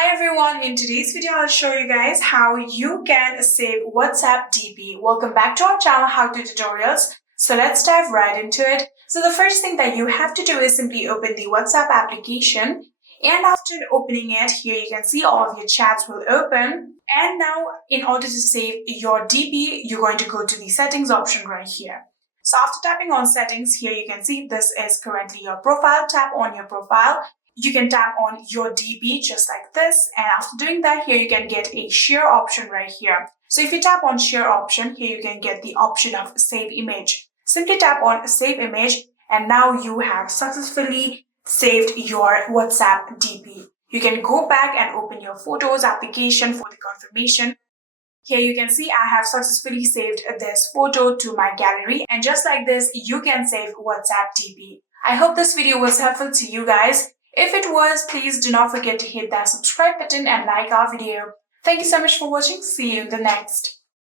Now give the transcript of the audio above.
Hi everyone, in today's video I'll show you guys how you can save WhatsApp DP. Welcome back to our channel How To Tutorials. So let's dive right into it. So the first thing that you have to do is simply open the WhatsApp application, and after opening it, here you can see all of your chats will open. And now in order to save your DP, you're going to go to the settings option right here. So after tapping on settings, here you can see this is currently your profile. Tap on your profile. You can tap on your DP just like this, and after doing that, here you can get a share option right here. So if you tap on share option, here you can get the option of save image. Simply tap on save image, and now you have successfully saved your WhatsApp DP. You can go back and open your photos application for the confirmation. Here you can see I have successfully saved this photo to my gallery, and just like this, you can save WhatsApp DP. I hope this video was helpful to you guys. If it was, please do not forget to hit that subscribe button and like our video. Thank you so much for watching. See you in the next.